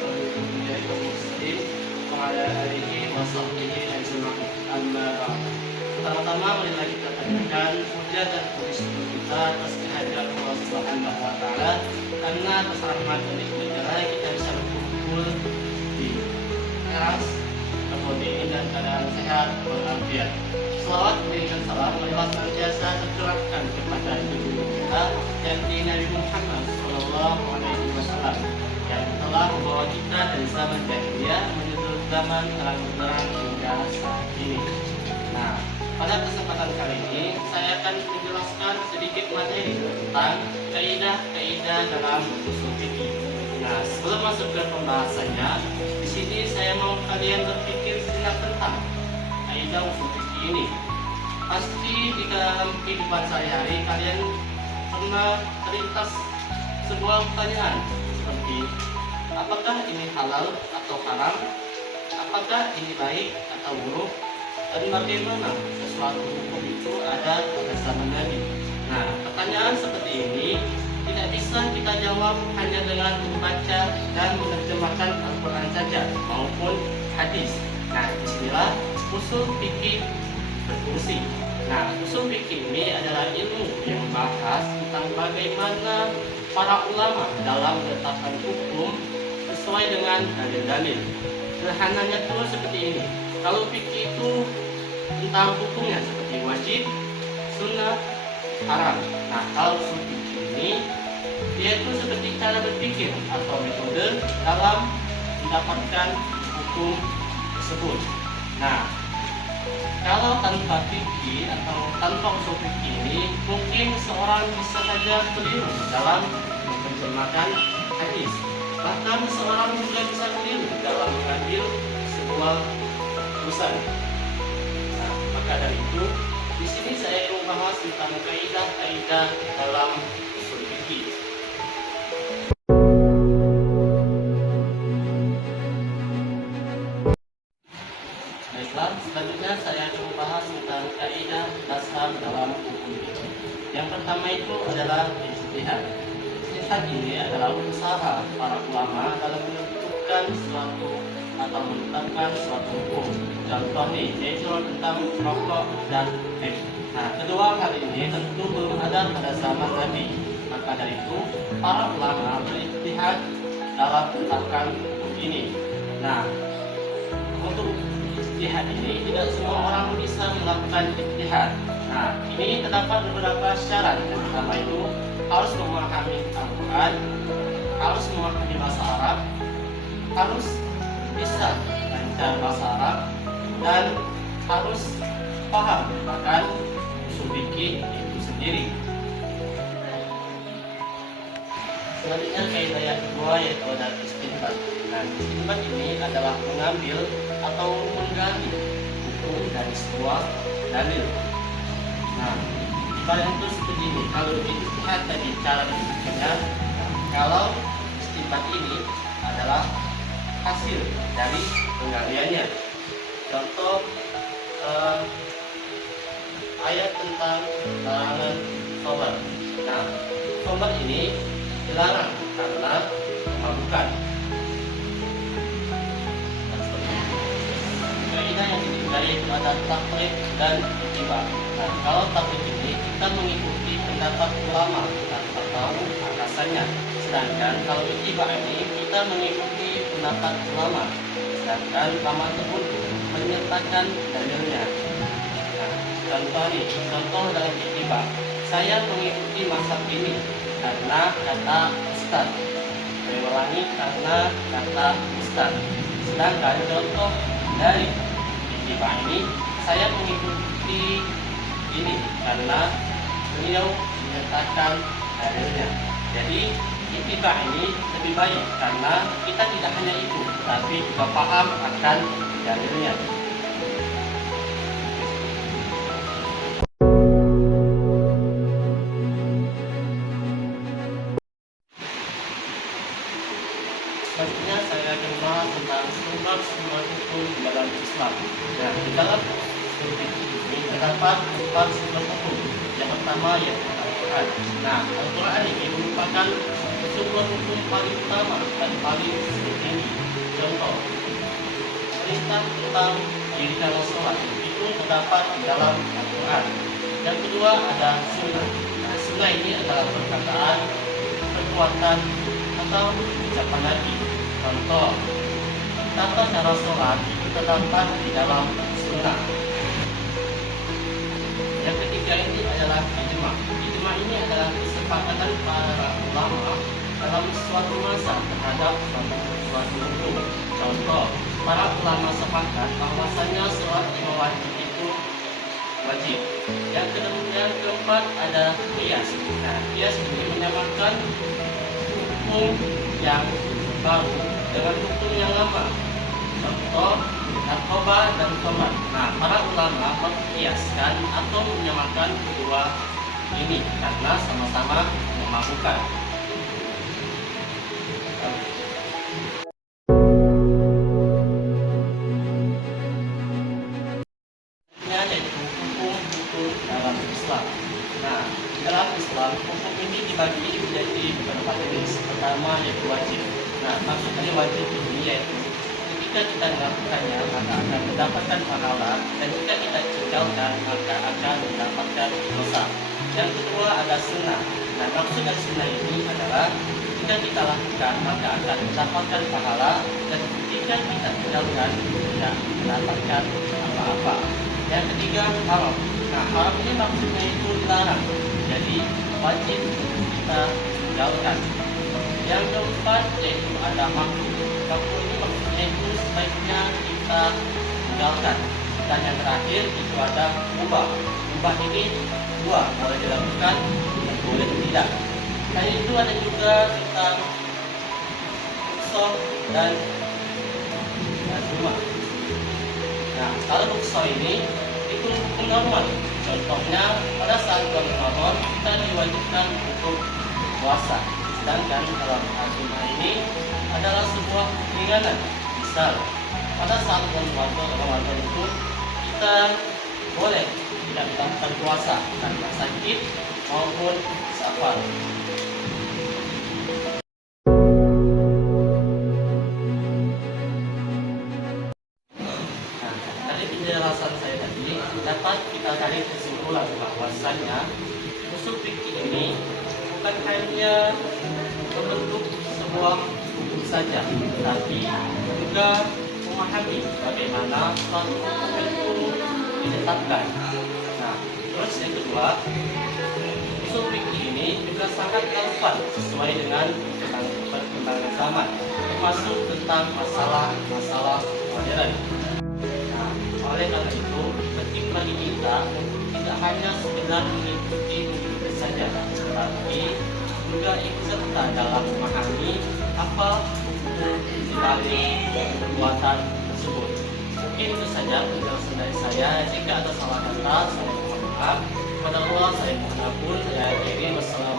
Assalamualaikum warahmatullahi wabarakatuh. Pertama-tama marilah kita tanyakan puja dan puji syukur kita atas kehadiran Allah Subhanahu wa taala, karena atas rahmat dan nikmatnya kita bisa berkumpul di teras kebun ini dan keadaan sehat walafiat. Salawat dan salam marilah senantiasa tercurahkan kepada junjungan kita yakni Nabi Muhammad sallallahu alaihi wasallam yang telah membawa kita dari zaman jahiliyah menuju zaman terang benderang hingga saat ini. Nah, pada kesempatan kali ini saya akan menjelaskan sedikit materi tentang kaidah-kaidah dalam usul fikih. Nah, sebelum masuk ke pembahasannya, di sini saya mau kalian berpikir sejenak tentang kaidah usul fikih ini. Pasti di dalam kehidupan sehari-hari kalian pernah terlintas sebuah pertanyaan seperti apakah ini halal atau haram, apakah ini baik atau buruk, dan bagaimana sesuatu hukum itu ada pada zaman Nabi. Nah, pertanyaan seperti ini tidak bisa kita jawab hanya dengan membaca dan menerjemahkan Al-Quran saja maupun hadis. Nah, disinilah usul fikih berfungsi. Nah, usul fikih ini adalah ilmu yang membahas tentang bagaimana para ulama dalam menetapkan hukum sesuai dengan dalil-dalil. Sederhananya itu seperti ini. Kalau fikih itu tentang hukumnya seperti wajib, sunnah, haram. Nah, kalau usul fikih ini dia itu seperti cara berpikir atau metode dalam mendapatkan hukum tersebut. Nah, kalau tanpa fikih atau tanpa usul fikih ini, mungkin seorang bisa saja keliru dalam menerjemahkan hadis. Bahkan seorang juga bisa keliru dalam mengambil sebuah keputusan. Nah, maka dari itu, di sini saya ingin membahas tentang kaidah-kaidah dalam usul fikih. Baiklah, selanjutnya saya akan membahas tentang kaidah dasar dalam hukum fikih. Yang pertama itu adalah ijtihad. Ijtihad ini adalah usaha para ulama dalam menentukan suatu atau menetapkan suatu hukum. Contoh nih, yaitu tentang rokok dan vape. Nah, kedua hal ini tentu belum ada pada zaman Nabi. Maka dari itu, para ulama berijtihad dalam menetapkan hukum ini. Nah, untuk ijtihad ini tidak semua orang bisa melakukan ijtihad. Nah, ini terdapat beberapa syarat. Yang pertama itu harus memahami Al-Quran, harus memahami bahasa Arab, harus bisa belajar bahasa Arab, dan harus paham bahkan usul fikih itu sendiri. Selanjutnya kaidah yang kedua yaitu adalah istinbat. Nah, istinbat ini adalah mengambil atau menggali hukum dari sebuah dalil. Nah, ibaratnya itu seperti ini. Kalau ijtihad tadi cara berpikirnya, kalau istinbat ini adalah hasil dari penggaliannya. Contoh ayat tentang larangan khamar. Nah, khamar ini dilarang karena kemabukan. Kaidah yang ketiga yaitu ada taklid dan ittiba. Nah, kalau taklid ini kita mengikuti pendapat ulama tanpa tahu alasannya. Sedangkan kalau ittiba ini kita mengikuti pendapat ulama, sedangkan ulama tersebut menyertakan dalilnya. Nah, contoh dalam ittiba, saya mengikuti mazhab ini karena kata ustaz. Saya ulangi, karena kata ustaz. Sedangkan contoh dari ittiba ini, saya mengikuti ini karena beliau menyertakan dalilnya. Jadi ittiba ini lebih baik karena kita tidak hanya itu, tapi juga paham akan dalilnya. Selanjutnya saya akan membahas tentang sumber-sumber hukum dalam Islam. Nah, di dalam usul fikih ini terdapat 4 sumber hukum. Yang pertama yaitu Al-Quran. Nah, Al-Quran ini merupakan sebuah hukum paling utama dan paling tinggi. Contoh, perintah tentang dirikan sholat itu terdapat di dalam Al-Quran. Yang kedua ada sunnah. Nah, sunnah ini adalah perkataan, perbuatan, atau ucapan Nabi. Contoh, tata cara sholat itu terdapat di dalam sunnah. Yang ketiga ini adalah ijma. Ijma ini adalah kesepakatan para ulama dalam suatu masa terhadap suatu hukum. Contoh, para ulama sepakat bahwasanya sholat lima wajib itu wajib. Yang keempat ada qiyas. Nah, qiyas ini menyamakan hukum yang baru dengan hukum yang lama. Contoh, narkoba dan khamar. Nah, para ulama mengkiaskan atau menyamakan kedua ini karena sama-sama memabukkan. Ini yaitu hukum-hukum dalam Islam. Nah, dalam Islam hukum ini dibagi menjadi beberapa jenis. Pertama yaitu wajib. Nah, maksud dari wajib ini yaitu jika kita melakukannya maka akan mendapatkan pahala, dan jika kita tinggalkan maka akan mendapatkan dosa. Yang kedua ada sunnah. Nah, maksud dari sunnah ini adalah jika kita lakukan maka akan mendapatkan pahala, dan jika kita tinggalkan tidak mendapatkan apa-apa. Yang ketiga haram. Nah, haram ini maksudnya itu dilarang, jadi wajib kita tinggalkan. Yang keempat yaitu ada makruh. Makruh ini maksudnya itu sebaiknya kita tinggalkan. Dan yang terakhir itu ada mubah. Mubah ini dua, boleh dilakukan dan boleh tidak. Selain itu ada juga tentang rukhsah dan rumah. Nah, kalau rukhsah ini itu hukum normal. Contohnya pada saat bulan Ramadan kita diwajibkan untuk puasa. Sedangkan dalam agama ini adalah sebuah keringanan. Misal, pada saat bulan Ramadan itu kita boleh tidak melakukan puasa karena sakit maupun safar. Nah, dari penjelasan saya tadi dapat kita tarik kesimpulan bahwasannya usul fikih ini bukan hanya membentuk sebuah hukum saja, tapi juga memahami bagaimana suatu hukum itu ditetapkan. Nah, terus yang kedua, usul fikih ini juga sangat relevan sesuai dengan perkembangan zaman, termasuk tentang masalah modern. Nah, oleh karena itu penting bagi kita untuk tidak hanya sekedar mengikuti saja, tetapi juga ikut serta dalam memahami apa hukum dibalik perbuatan tersebut. Mungkin itu saja penjelasan dari saya. Jika ada salah kata, saya mohon maaf. Kepada Allah saya mohon ampun. Ya, ini wassalamualaikum.